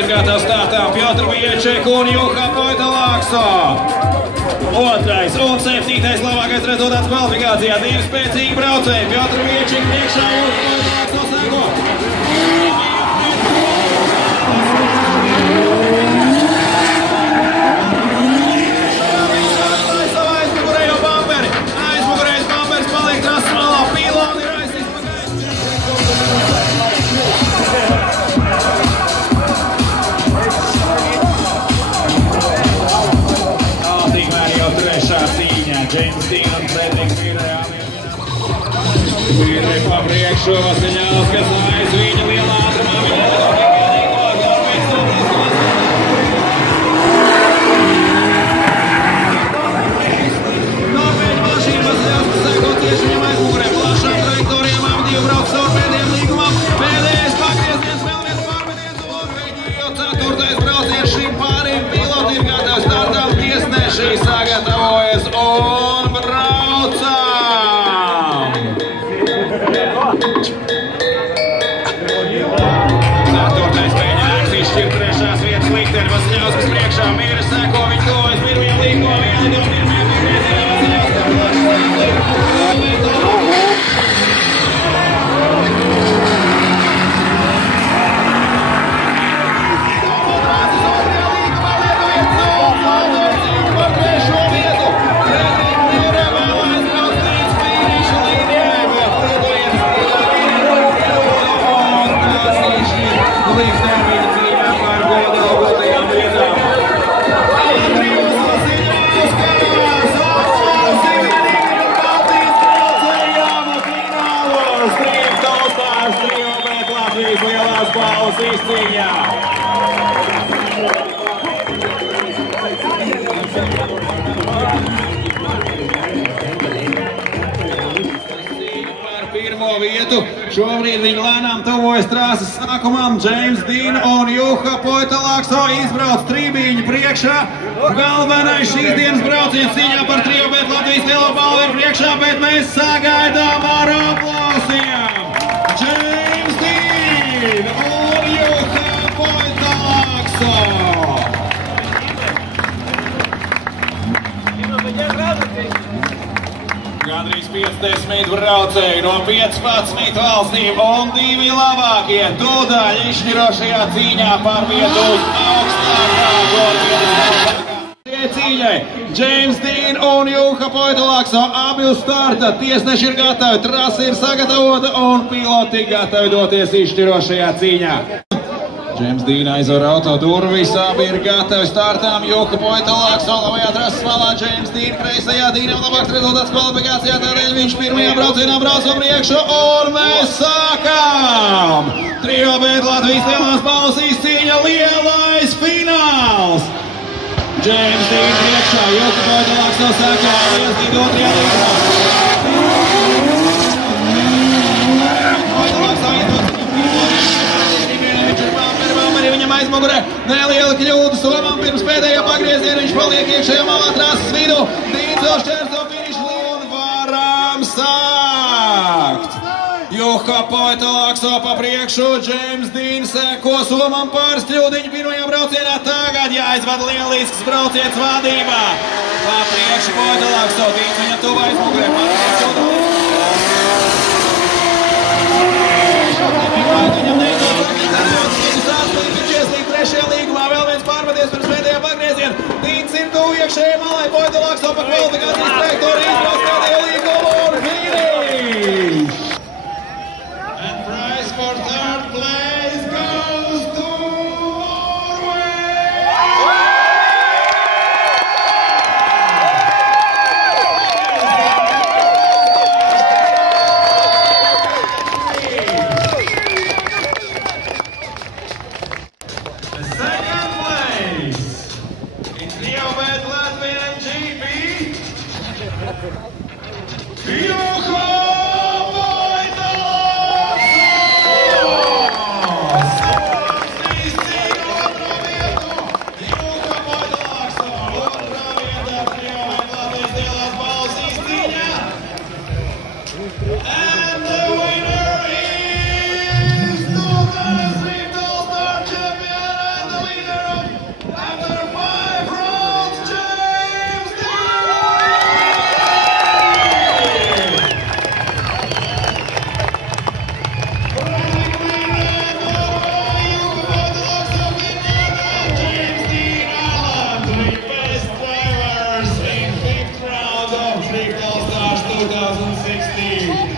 ir gatavs startām. Piotr Vieček un Juha Poitalakso. Otrais un 7. labākais rezultāts kvalifikācijā. Divi spēcīgi braucēji. Piotr Vieček priekšā un Poitalakso seko. James Dean un Fredriks Vīrē pa priekšu, Vasiļauskas aiz viņa lielā ātrumā, viņa nopietni mašīna, Vasiļauskas seko tieši viņam aizmugurē, plašām trajektorijām, abi divi brauc caur pēdējiem līgumam, pēdējais pagrieziens, vēl viens pārmetiens un viņi jau 4. brauciens šim pārim, piloti ir gatavi startām, tiesneši sagatavojas un braucam! 4. mēģinājums izšķir 3. vietas likteni, Vasiļauskas priekšā, Mīra seko, viņš tuvojas pirmajam līgumam, ielido pirmajam līgumiem, Vasiļauskas plašs izcīņā. Par pirmo vietu šobrīd viņi lēnām tuvojas trases sākumam. James Dean un Juha Poitalakso izbrauc trībīņu priekšā. Galvenais šīs dienas brauciens cīņā par trio, bet Latvijas lielo balvu ir priekšā, bet mēs sagaidām ar aplausiem. James Dean un Juha Poitalakso. Gandrīz 50 braucēji no 15 valstīm un 2 labākie tūdaļ izšķirošajā cīņā par vietu uz augstākā cīņai. James Dean un Juha Poitalakso abi uz starta. Tiesneši ir gatavi, trasa ir sagatavota un piloti gatavi doties izšķirošajā cīņā. James Dean aizvar auto durvis, abi ir gatavi startām. Juha Poitalakso labajā trases malā, James Dean kreisajā. Deanam labāks rezultāts kvalifikācijā, tādēļ viņš pirmajā braucienā brauc uz priekšu un mēs sākām! Trio, bet Latvijas lielās balvas izcīņa, lielais fināls! James Dean priekšā, Juha Poitalakso sākā, iestīd otrajā līgumā. Poitalakso izdod viņam aizmugurē, neliela kļūda somam pirms pēdējā pagrieziena, viņš paliek iekšējā malā trases vidu, Deans vēl šķērso finišu un varam sākt! Juha Poitalakso pa priekšu, James Dean seko somam pāris kļūdiņu pirmajā braucienā, tagad jāizvada lielisks brauciens vadībā. Pa priekšu Poitalakso, Deans viņam tuvu aizmugurē, trešajā līgumā vēl viens pārmeties pirms pēdējā pagrieziena. Deans ir tuvu iekšējai malai, Poitalakso pa kvalifikācijas trajektoriju izbrauc pēdējo līgumu un finish! And prize for third place goes to 2016.